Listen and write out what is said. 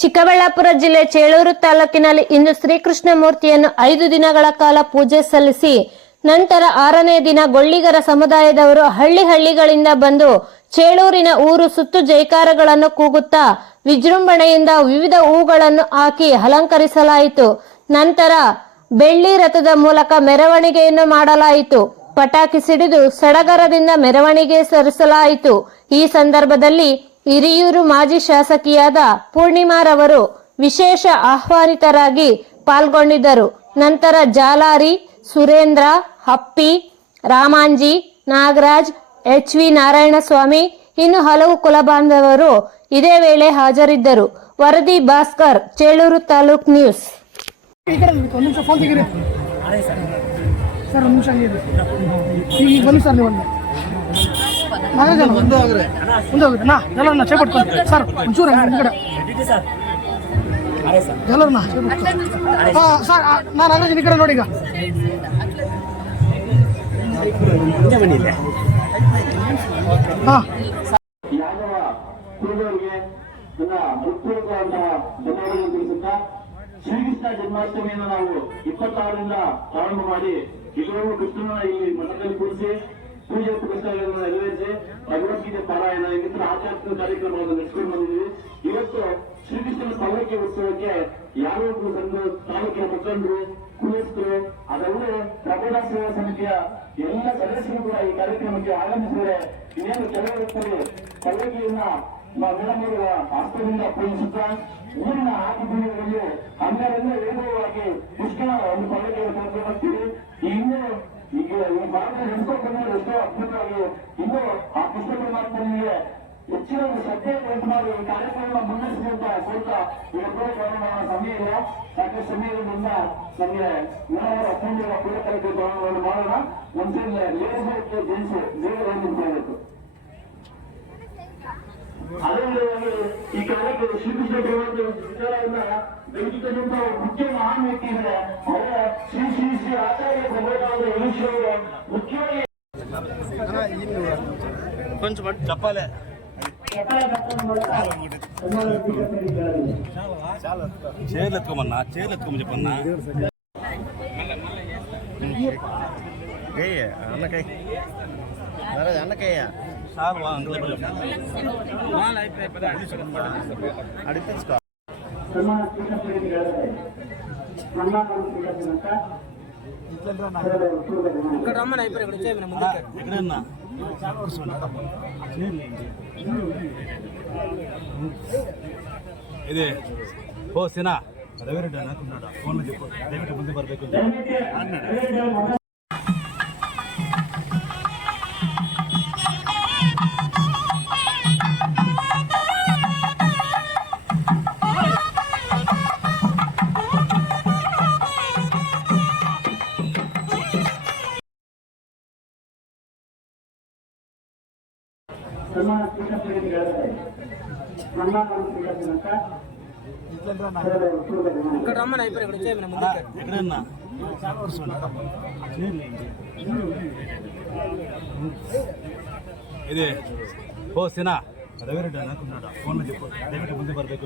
ಚಿಕ್ಕಬಳ್ಳಾಪುರ ಜಿಲ್ಲೆ ಚೇಳೂರು ತಾಲೂಕಿನಲ್ಲಿ ಇಂದು ಶ್ರೀಕೃಷ್ಣ ಮೂರ್ತಿಯನ್ನು 5 ದಿನಗಳ ಕಾಲ ಪೂಜೆ ಸಲ್ಲಿಸಿ ನಂತರ 6ನೇ ದಿನ ಗೊಳ್ಳಿಗರ ಸಮುದಾಯದವರು ಹಳ್ಳಿಗಳಿಂದ ಬಂದು ಚೇಳೂರಿನ ಊರು ಸುತ್ತು ಜೈಕಾರಗಳನ್ನು ಕೂಗುತ್ತಾ ವಿಜೃಂಭಣೆಯಿಂದ ವಿವಿಧ ಹೂಗಳನ್ನು ಹಾಕಿ ಅಲಂಕರಿಸಲಾಯಿತು. ನಂತರ ಬೆಳ್ಳಿ ರಥದ ಮೂಲಕ ಮೆರವಣಿಗೆಯನ್ನು ಮಾಡಲಾಯಿತು. ಪಟಾಕಿ ಸಿಡಿದು ಸಡಗರದಿಂದ ಮೆರವಣಿಗೆ ಸರಿಸಲಾಯಿತು. ಈ ಸಂದರ್ಭದಲ್ಲಿ ಹಿರಿಯೂರು ಮಾಜಿ ಶಾಸಕಿಯಾದ ಪೂರ್ಣಿಮಾರವರು ವಿಶೇಷ ಆಹ್ವಾನಿತರಾಗಿ ಪಾಲ್ಗೊಂಡಿದ್ದರು. ನಂತರ ಜಾಲಾರಿ, ಸುರೇಂದ್ರ, ಹಪ್ಪಿ, ರಾಮಾಂಜಿ, ನಾಗರಾಜ್, HV ನಾರಾಯಣಸ್ವಾಮಿ ಇನ್ನು ಹಲವು ಕುಲಬಾಂಧವರು ಇದೇ ವೇಳೆ ಹಾಜರಿದ್ದರು. ವರದಿ ಭಾಸ್ಕರ್, ಚೇಳೂರು ತಾಲೂಕ್ ನ್ಯೂಸ್. ನೋಡಿ ಈಗ ಯಾವ ಕೂಡೋರಿಗೆ ನನ್ನ ಹೃತ್ಪೂರ್ವಕವಾದಂತಹ ಧನ್ಯವಾದಗಳನ್ನು ತಿಳಿಸುತ್ತಾ ಶ್ರೀಕೃಷ್ಣ ಜನ್ಮಾಷ್ಟಮಿಯನ್ನು ನಾವು 26ರಿಂದ ಪ್ರಾರಂಭ ಮಾಡಿ ಇಲ್ಲಿವರೆಗೂ ಕೃಷ್ಣನ ಇಲ್ಲಿ ಮಠದಲ್ಲಿ ಕೂರಿಸಿ ಪೂಜೆ ಪುರಸ್ಕಾರಗಳನ್ನು ನೆರವೇರಿಸಿ ಭಗವದ್ಗೀತೆ ಪಾರಾಯಣ ಇನ್ನಿತರ ಆಧ್ಯಾತ್ಮಿಕ ಕಾರ್ಯಕ್ರಮಗಳನ್ನು ನಡೆಸಿಕೊಂಡು ಬಂದಿದ್ದೀವಿ. ಇವತ್ತು ಶ್ರೀಕೃಷ್ಣನ ಪಲ್ಲಕ್ಕಿ ಉತ್ಸವಕ್ಕೆ ಯಾರೋ ತಾಲೂಕಿನ ಮುಖಂಡರು, ಕುಲಸ್ಥರು, ಅದಲ್ಲದೆ ಪ್ರಬೋಧ ಸೇವಾ ಸಮಿತಿಯ ಎಲ್ಲ ಸದಸ್ಯರು ಕೂಡ ಈ ಕಾರ್ಯಕ್ರಮಕ್ಕೆ ಆಗಮಿಸಿದರೆ ಇನ್ನೇನು ಕೆಲವು ಹೊತ್ತಲ್ಲಿ ಪಲ್ಲಕ್ಕಿಯನ್ನ ಮೇಡಮರುಗಳ ಹಸ್ತದಿಂದ ಪೂಜಿಸುತ್ತಾ ಊರಿನ ಆದಿಬೀದಿಗಳಲ್ಲಿ 12ರಿಂದ ವೈಭವವಾಗಿ ಪುಷ್ಕರ ಒಂದು ಪಲ್ಲಕ್ಕಿಯನ್ನು ಕರೆದುಕೊಳ್ತೀವಿ. ಇನ್ನೂ ಈಗ ಈ ಭಾರತ ನೆನೆಸ್ಕೊಂಡು ಬಂದರೆ ಎಷ್ಟೋ ಅದ್ಭುತವಾಗಿ ಇನ್ನೂ ಆ ಕೃಷ್ಣ ಪರಮಾತ್ಮನಿಗೆ ಹೆಚ್ಚಿನ ಒಂದು ಶ್ರದ್ಧೆ ಉಂಟು ಮಾಡಿ ಈ ಕಾರ್ಯಕ್ರಮ ಮುನ್ನಡೆಸಿ ಅಂತ ಕೋರ್ತಾ ಇವತ್ತು ಸಮಯ ಇಲ್ಲ, ಸಾಕಷ್ಟು ಸಮಯದಿಂದ ನಮಗೆ ಏನಾದರೂ ಅಸಂಖ್ಯ ಪೂಜಾ ಕಾರ್ಯಕ್ರಮವನ್ನು ಮಾಡೋಣ. ಒಂದ್ಸಲ ಲೇಡಿಸ್ ಜೆಂಟ್ಸ್ ದೇವರನ್ನು ನಿಂತಬೇಕು. ಅದೇ ವಿಧವಾಗಿ ಈ ಕಾಲಕ್ಕೆ ಶ್ರೀಕೃಷ್ಣ ವಿಚಾರವನ್ನ ಬೆಳಕಿದಂತ ಮುಖ್ಯ ಮಹಾನ್ ವ್ಯಕ್ತಿ ಇದ್ದಾರೆ. ಅವರ ಶ್ರೀ ಶ್ರೀ ಶ್ರೀ ಆಚಾರ್ಯ ಪ್ರಬೋಧಾನಂದ ಈಶ್ವರರು ಮುಖ್ಯವಾಗಿ ಚಪ್ಪಾಲೆ చేర్లెత్తుకోమన్నా చెప్పన్నా అన్నకై అన్నకయ్య అడిపించుకో ఇక్కడ రమ్మని అయిపోయి ಇದೆ ಓ ಸಿನಾ ದಯವಿಟ್ಟು ಅನ್ನಕುಂಡ ಫೋನ್ ಮಾಡಿ ದಯವಿಟ್ಟು ಮುಂದೆ ಬರಬೇಕು ఇక్కడ రమ్మని అయిపోయి ಇದೆ ಓ ಸಿನಾ ದಯವಿಟ್ಟು ಅನ್ನಕುಂಡ ಫೋನ್ ಮಾಡಿ ದಯವಿಟ್ಟು ಮುಂದೆ ಬರಬೇಕು